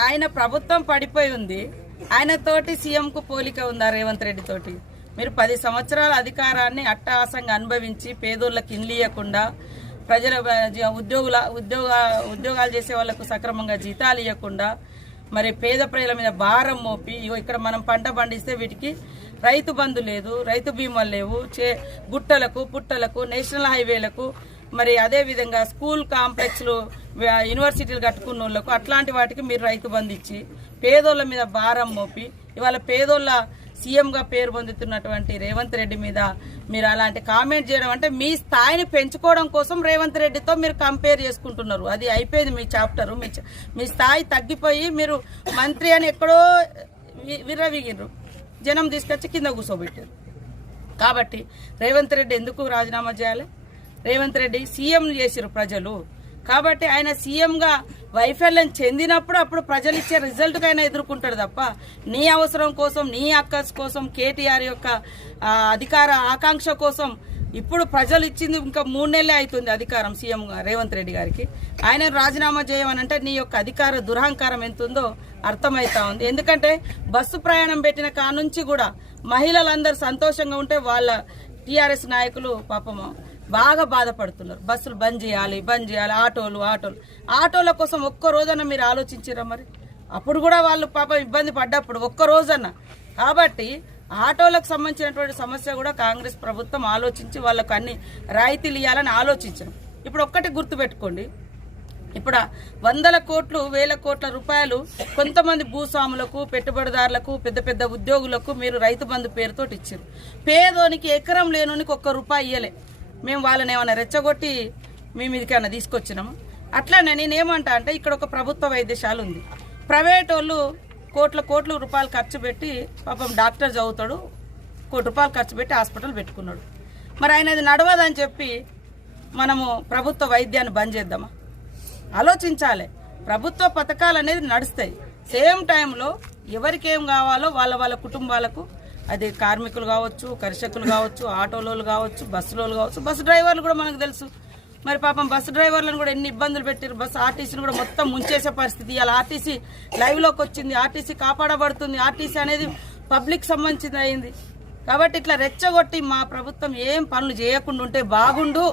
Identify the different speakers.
Speaker 1: ఆయన ప్రభుత్వం పడిపోయి ఉంది. ఆయన తోటి సీఎం కు పోలిక ఉందా రేవంత్ రెడ్డి తోటి? మీరు పది సంవత్సరాల అధికారాన్ని అట్టహాసంగా అనుభవించి పేదోళ్ళకి ఇయ్యకుండా ప్రజల ఉద్యోగుల ఉద్యోగ ఉద్యోగాలు చేసే వాళ్ళకు సక్రమంగా జీతాలు ఇవ్వకుండా మరి పేద ప్రజల మీద భారం మోపి ఇక్కడ మనం పంట పండిస్తే వీటికి రైతు బంధు లేదు రైతు బీమాలు లేవు చే గుట్టలకు పుట్టలకు నేషనల్ హైవేలకు మరి అదేవిధంగా స్కూల్ కాంప్లెక్స్లు యూనివర్సిటీలు కట్టుకున్న వాళ్ళకు అట్లాంటి వాటికి మీరు రైతు బంధు ఇచ్చి పేదోళ్ళ మీద భారం మోపి ఇవాళ పేదోళ్ళ సీఎంగా పేరు పొందుతున్నటువంటి రేవంత్ రెడ్డి మీద మీరు అలాంటి కామెంట్ చేయడం అంటే మీ స్థాయిని పెంచుకోవడం కోసం రేవంత్ రెడ్డితో మీరు కంపేర్ చేసుకుంటున్నారు. అది అయిపోయింది మీ చాప్టరు మీ మీ స్థాయి తగ్గిపోయి మీరు మంత్రి అని ఎక్కడో వి- జనం తీసుకొచ్చి కింద కూర్చోబెట్టారు. కాబట్టి రేవంత్ రెడ్డి ఎందుకు రాజీనామా చేయాలి? రేవంత్ రెడ్డి సీఎం చేసిరు ప్రజలు. కాబట్టి ఆయన సీఎంగా వైఫల్యం చెందినప్పుడు అప్పుడు ప్రజలు ఇచ్చే రిజల్ట్ ఆయన ఎదుర్కొంటాడు తప్ప నీ అవసరం కోసం నీ అక్కస్ కోసం కేటీఆర్ యొక్క అధికార ఆకాంక్ష కోసం ఇప్పుడు ప్రజలు ఇచ్చింది ఇంకా మూడు నెలలే అవుతుంది అధికారం సీఎం రేవంత్ రెడ్డి గారికి. ఆయన రాజీనామా చేయమనంటే నీ యొక్క అధికార దురహంకారం ఎంత ఉందో అర్థమవుతా ఉంది. ఎందుకంటే బస్సు ప్రయాణం పెట్టిన కానుంచి కూడా మహిళలందరూ సంతోషంగా ఉంటే వాళ్ళ టీఆర్ఎస్ నాయకులు పాపం బాగా బాధపడుతున్నారు. బస్సులు బంద్ చేయాలి బంద్ చేయాలి ఆటోలు ఆటోలు. ఆటోల కోసం ఒక్క రోజన్న మీరు ఆలోచించారా మరి? అప్పుడు కూడా వాళ్ళు పాపం ఇబ్బంది పడ్డప్పుడు ఒక్క రోజన్న. కాబట్టి ఆటోలకు సంబంధించినటువంటి సమస్య కూడా కాంగ్రెస్ ప్రభుత్వం ఆలోచించి వాళ్ళకు అన్ని రాయితీలు ఇవ్వాలని ఆలోచించడం ఇప్పుడు ఒక్కటి గుర్తుపెట్టుకోండి. ఇప్పుడు వందల కోట్లు వేల కోట్ల రూపాయలు కొంతమంది భూస్వాములకు పెట్టుబడిదారులకు పెద్ద పెద్ద ఉద్యోగులకు మీరు రైతు బంధు పేరుతో ఇచ్చారు పేదోనికి ఎకరం లేనోనికి ఒక్క రూపాయి ఇయ్యలే. మేము వాళ్ళని ఏమైనా రెచ్చగొట్టి మీ మీదకి ఏమైనా తీసుకొచ్చినాము? అట్లానే నేనేమంటా అంటే ఇక్కడ ఒక ప్రభుత్వ వైద్యశాల ఉంది. ప్రైవేట్ వాళ్ళు కోట్ల కోట్ల రూపాయలు ఖర్చు పెట్టి పాపం డాక్టర్ చదువుతాడు కోటి రూపాయలు ఖర్చు పెట్టి హాస్పిటల్ పెట్టుకున్నాడు. మరి ఆయన అది నడవదని చెప్పి మనము ప్రభుత్వ వైద్యాన్ని బంద్ చేద్దామా? ఆలోచించాలి. ప్రభుత్వ పథకాలు అనేది నడుస్తాయి. సేమ్ టైంలో ఎవరికి ఏం కావాలో వాళ్ళ వాళ్ళ కుటుంబాలకు అది కార్మికులు కావచ్చు కర్షకులు కావచ్చు ఆటోలోలు కావచ్చు బస్సులోలు కావచ్చు బస్సు డ్రైవర్లు కూడా మనకు తెలుసు. మరి పాపం బస్సు డ్రైవర్లను కూడా ఎన్ని ఇబ్బందులు పెట్టారు బస్సు ఆర్టీసీని కూడా మొత్తం ముంచేసే పరిస్థితి. ఇవాళ ఆర్టీసీ లైవ్లోకి వచ్చింది. ఆర్టీసీ కాపాడబడుతుంది. ఆర్టీసీ అనేది పబ్లిక్ సంబంధించింది అయింది. కాబట్టి ఇట్లా రెచ్చగొట్టి మా ప్రభుత్వం ఏం పనులు చేయకుండా ఉంటే బాగుండు.